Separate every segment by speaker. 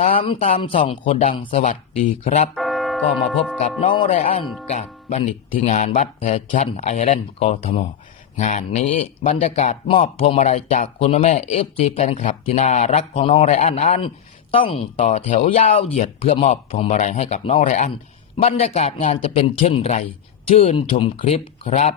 Speaker 1: ตามตามสองคนดังสวัสดีครับ ก็มาพบกับน้องไรอันกับบัณฑิตที่งานวัดแพชชั่นไอแลนด์กทมงานนี้บรรยากาศมอบพวงมาลัยจากคุณแม่เอฟซีแฟนคลับที่น่ารักของน้องไรอันอันต้องต่อแถวยาวเหยียดเพื่อมอบพวงมาลัยให้กับน้องไรอัน บรรยากาศงานจะเป็นเช่นไร ชื่นชมคลิปครับ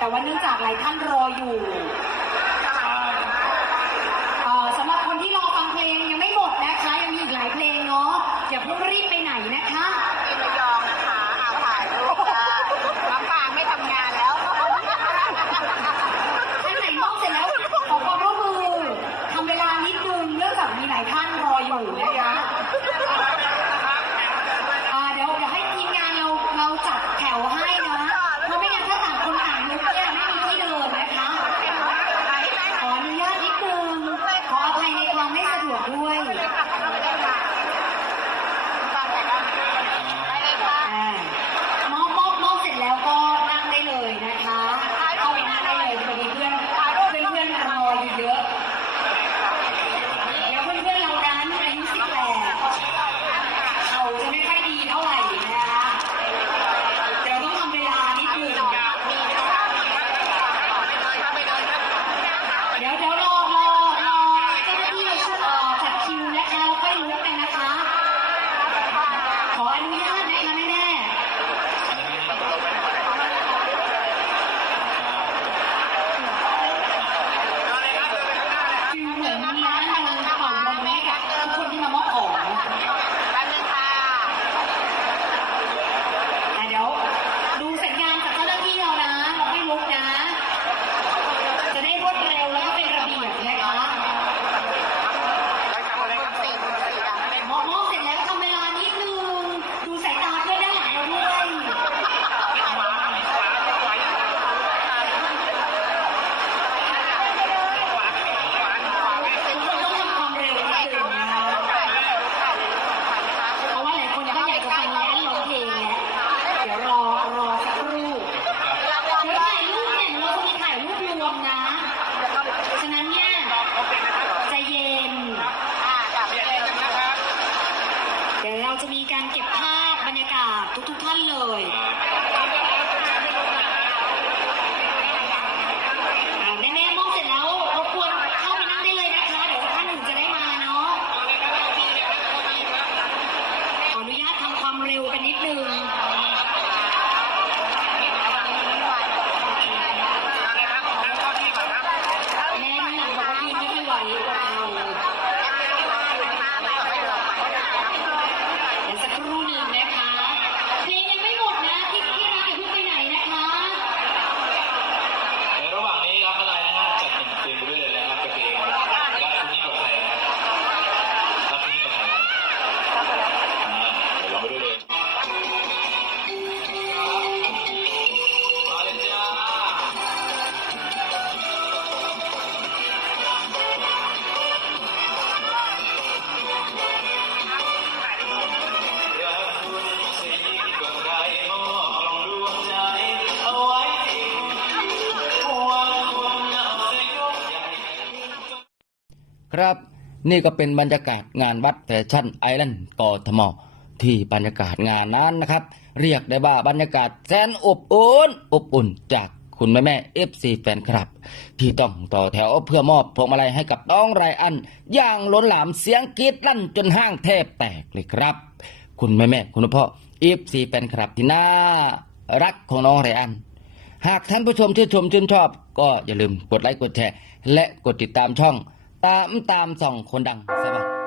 Speaker 2: แต่ว่าเนื่องจากหลายท่านรออยู่ ยแม่แม่มงเส
Speaker 3: ร็จแล้ว
Speaker 2: รบกวนเข้า
Speaker 3: ไป
Speaker 2: นั่งได้เลยนะคะเดี๋ยวท่านหนึ่งจะได้มาเนาะขออนุญาตทำความเร็วกันนิดนึง
Speaker 4: ครับ นี่ก็เป็นบรรยากาศงานวัดแฟชั่นไอแลนด์กทมที่บรรยากาศงานนั้นนะครับ เรียกได้ว่าบรรยากาศแสนอบอุ่นอบอุ่นจากคุณแม่แม่เอฟซีแฟนคลับ ที่ต้องต่อแถวเพื่อมอบพวงมาลัยให้กับน้องไรอัน อย่างล้นหลามเสียงกรีดลั่นจนห้างแทบแตกเลยครับ คุณแม่แม่คุณพ่อเอฟซีแฟนคลับที่น่ารักของน้องไรอัน หากท่านผู้ชมชื่นชมชื่นชอบ ก็อย่าลืมกดไลค์กดแชร์และกดติดตามช่อง ตามตามส่องคนดังสวัสดี